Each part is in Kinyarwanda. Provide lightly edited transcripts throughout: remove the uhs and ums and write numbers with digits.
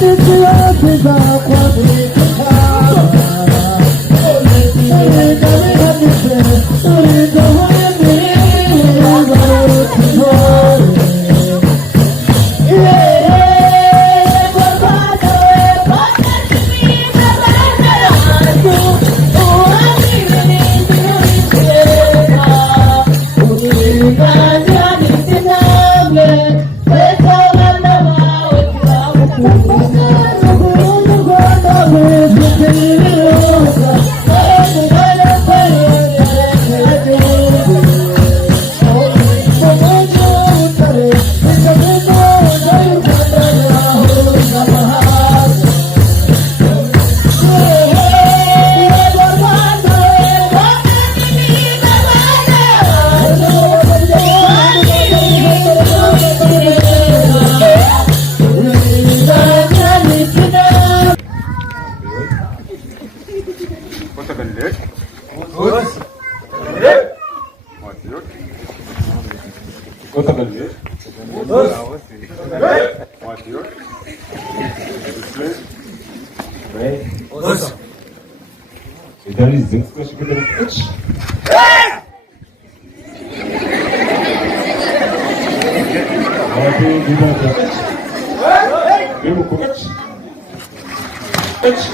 This is Italien sind es wieder mit Pitch. Aber wieder der Pitch. Lebo Pitch. Pitch.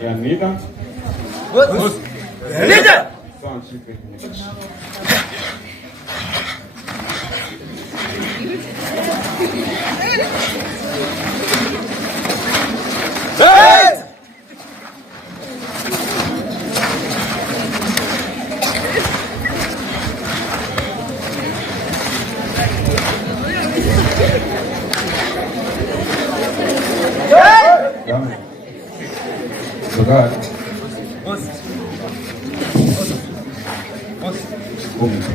Ja, nieder. Nieder! Sogar.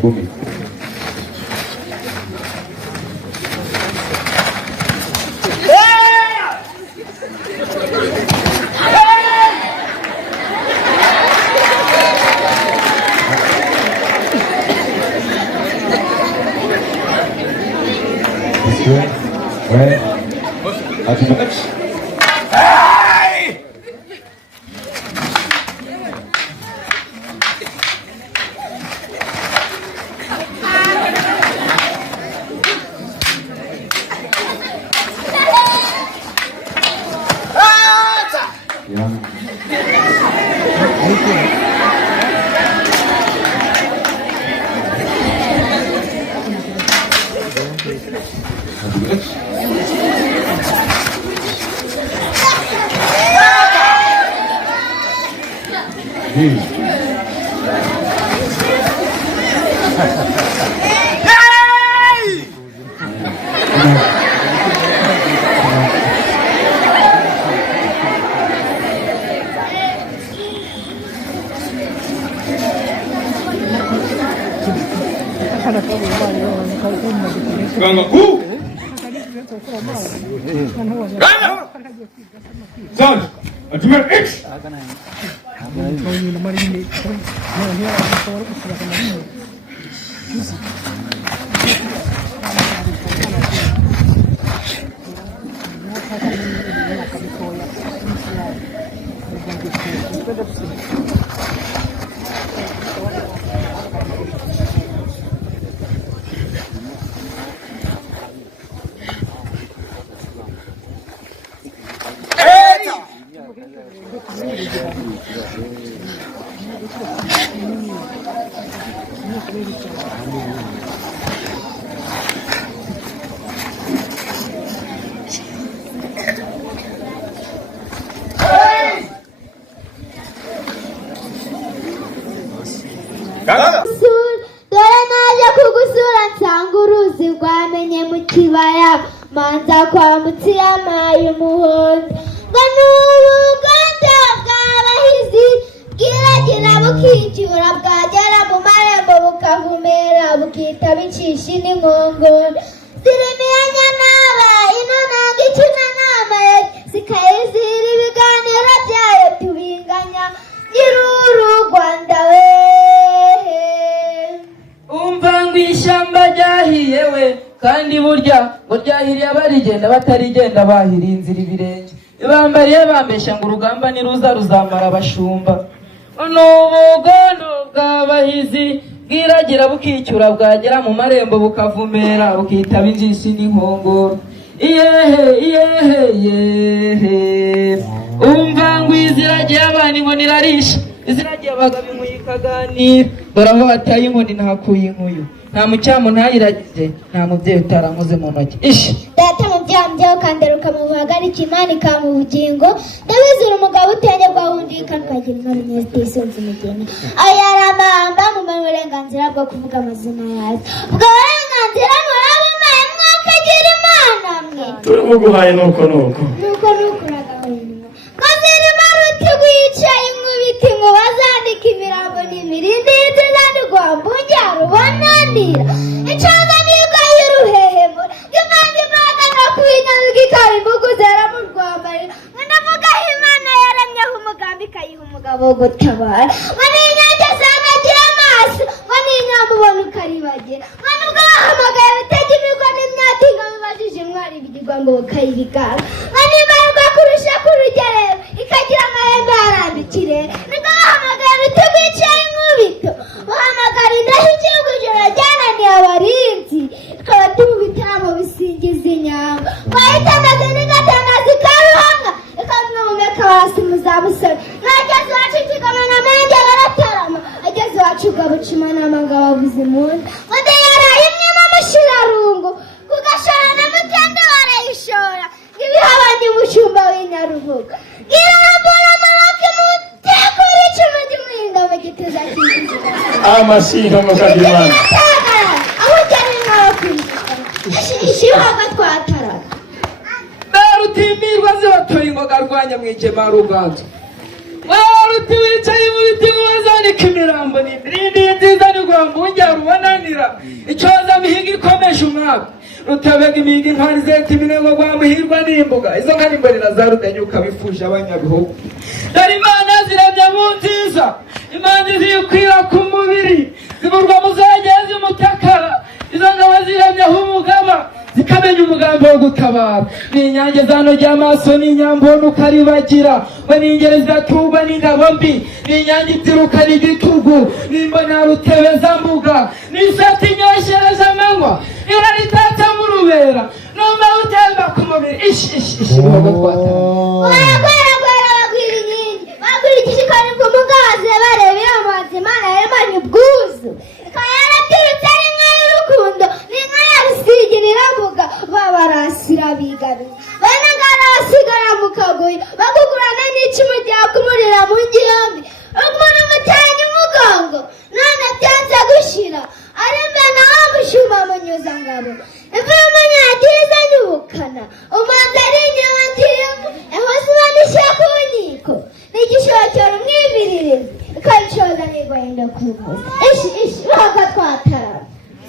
Bumi. Ouais. Ganga ku! Ganga! Sarge! Ultimate X! Manza kwa mutiyama y'umuhondo ngo n'ubuganda bw'abahizi bwiragira bukicyura bwagera mu marembo bukavumera bukitaba inshishi n'inkongoro zirimiye n'aba inonanga ikina nama zikayizira ibiganiro byayo tubinganya nyir'uru Rwanda we umva ngo ishyamba ryahiye we kandi burya ngo ryahiriye abarigenda batarigenda bahiriye inzira ibirenge ibambariye bambeshya ngo urugamba niruza ruzamara abashumba n'ubugondo bw'abahizi bwiragira bukicyura bwagera mu marembo bukavumera bukitaba injisi n'inkongoro iyehe umva ngo iziragiye abana ngo nirarisha iziragiye abagabo ikaganira dore aho hataye inkoni ntakuye inkuyu nta mucyamu ntayiragije nta mubyeyi utarankoze mu ntoki ishi data mubyaha ukanderuka mu buhagarike imana ikamu bugingo ndabizira umugabo utengerwa wundika nkagira inkono neza itisunze umugeni ayo yari amahamba mu uburenganzira bwo kuvuga amazina yazo ubwo burenganzira murabumaye mwakagira imana mwe turabuguhaye nuko uragahwema ngo zirimo ruti wicaye inkubiti ngo bazandika imirambo n'imirindi y'ituzanirwa mbungira rubonanira inshanga n'ibwa y'uruhehemo imanga imbaga ngakubinyazwa ikaba imbugu zera mu rwambariro ngo ndavugaho imana yaramyeho umugambi ikayiha umugabo wo gutabara ngo n'inyange zanagira amaso ngo n'inyambo ubona ukaribagira ngo nubwo bahamagaye bitega imigwa n'imyati ngo bibajije mwari ibigirwa ngo bakayibigana ngo nimarwa kurusha kurugerero ikagira amahembe yarambikire nibwo bahamagaye rutego yicaye inkubito bahamagara indahe igihugu ijoro ryananiye abarinzi ikaba mu bitaramo bisingiza inyanga bahitandaze n'ingatanazi karuhanga ikamwe mu meka hasi muzamusore mwageze iwacu ikigamana amenge baratarama ageze iwacu ugabucima n'amanga bavuze impundu ngo yaraye imwe mushirarungu kugashora na mutende barayishora ibihabanye umushumba w'inyarubuga irambura amaboko imutekura icumu ry'umuhinga mu gituza cy'inzu amasiga mukagira imana aho ujyanye nawe kwinjira ishihaga twataraga narutimirwa zibatora ingoga rwanya mwigema ruganzu waruti wicaye mu biti bazandika imirambo n'imirindi nziza n'urwambungira rubonanira icyoza mihiga ikomeje umwaka rutabega imihiga intwari zeta iminego rwa muhirwa n'imbuga izo nka n'imborera za rudanyuka bifuje abanyabihugu dore imana zirabya mu nziza imana zikwira ku mubiri ziburwa mu zagezi umutakara izo ngabo zirabyaho umugaba zikamenya umugambi wo gutabara n'inyange zanogeye amaso n'inyambona ukaribagira we n'ingeri zidaturwa n'ingabo mbi n'inyange itiruka n'igitugu n'imbona rutebezambuga n'isati inyoshereje amanywa iraritatse mu rubera numva utemba ku mubiri ishi bihogo twatara bagwira inkingi bagwira igishikani ku mugazi bareba iramuhanzi imana yaremanye ubwuzu ikaba yaratirutse ari inka y'urukundo n'inka yarusigirira mbuga babarasira bigabiye bene ngana basigara mu kagoyi bagugurana n'icumu ryakumurira mu ngiyombi umuntu umutanye umugongo none byanze gushira ari mbe nawe mushuma munyuzangabo imvura umunyatiza nyubukana umanza ari inyama ntirimo yahoze ubanisha ku nkiko n'igishokero umwibiririza ikayicoza n'igwenda kuvuza ishi baka twatara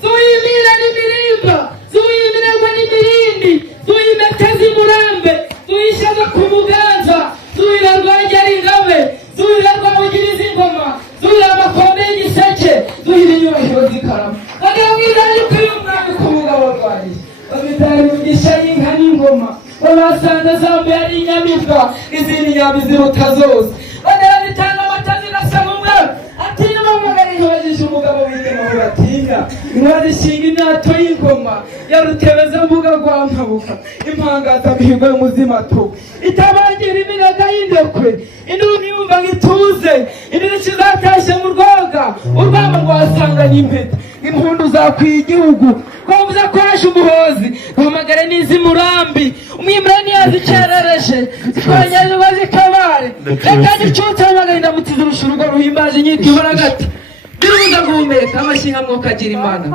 zuyimira n'imirimba zuyimiragwa n'imirindi zuyimeteza imurambe zuyishaga ku muganza zuyira rwagera ingabe zuyira rwamugiriza ingoma zuyira amakombe y'igiseke zuyira inyubahiro zikarama bagira mwiza yuko uyu mwami ku mugabo rwariye bamitari mu gisha y'inka n'ingoma babasanze zambuye ari inyamibwa izindi nyambi ziruta zose bagira zitanga amata zirasa mu mwami ati n'amagara yibajije umugabo w'ingoma batinya inka zishinga imyato y'ingoma yarutebeza mbuga rwa nkabuka impangaza mihigo y'umuzimatu itabangira iminaga y'indekwe induru ntiyumva ngo ituze indiriki zatashye mu rwoga urwamo rwasanganye impeta impundu zakwiye igihugu twavuze ko haje umuhozi duhamagare n'iz'imurambi umwimira ntiyazicerereje zikongera ngo zikabare reka gicutse amagahinda mutiza urusha urugo ruhimbaje inyito iburagati birubuza guhumeka amashyiga mwuka agira imana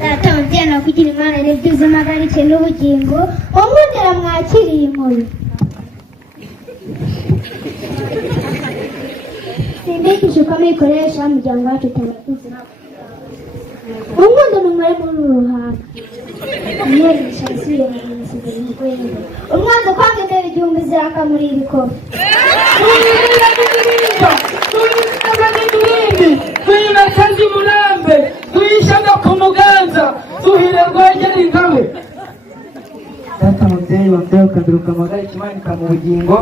data mubyeyi nakugira imana n'ibyiza impagarike n'ubugingo unkundira mwakiriye inkuru simbikisha uko amikoresha umuryango wacu utanakuze unkunda numare muri uru ruhanga umweresha asuye mu misozi y'urwego umwanzi kwanga intebe igihumbi zirakamurira ikora tuyimakaza imurambe tuyishaga ku muganza tuhire rwogera inkabe data mubyeyi wambyeyi ukanduruka amagara ikimanika mu bugingo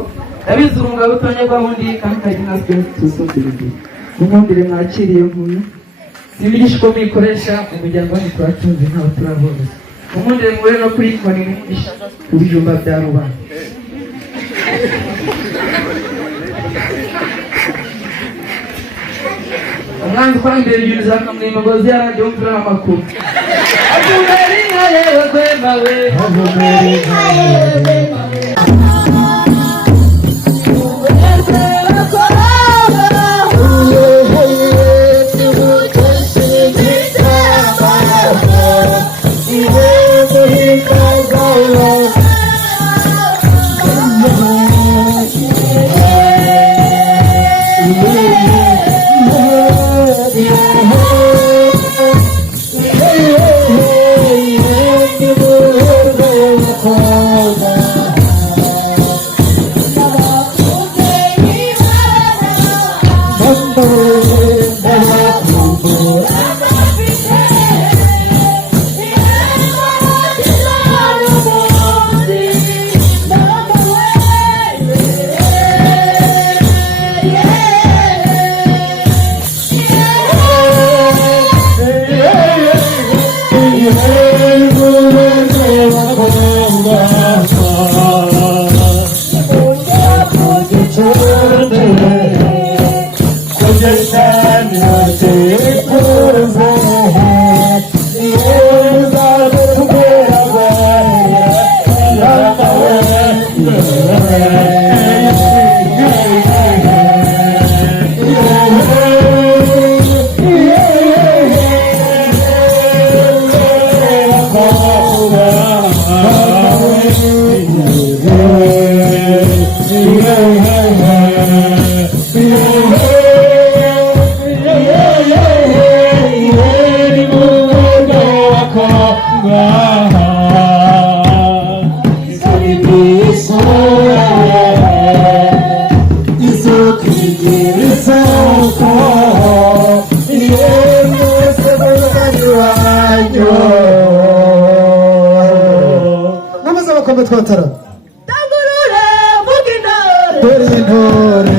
ndabizi urungabo utonyegwaho undi kandi ukagira natwe tusuzugire umwumvire mwakiriye nk'uyu sibigisha uko mwikoresha umuryango wanyu turatunze ntawe turabona umwumvire mwure no kuri inkoni n'umugisha ku bijumba bya rubanda Aranzi kwa imbere y'inzu akamwima ngozi yarajye umvira amakuru. Akumeri nka yewe kwema we. Akumeri nka yewe kwema we. Twatara. Dore intore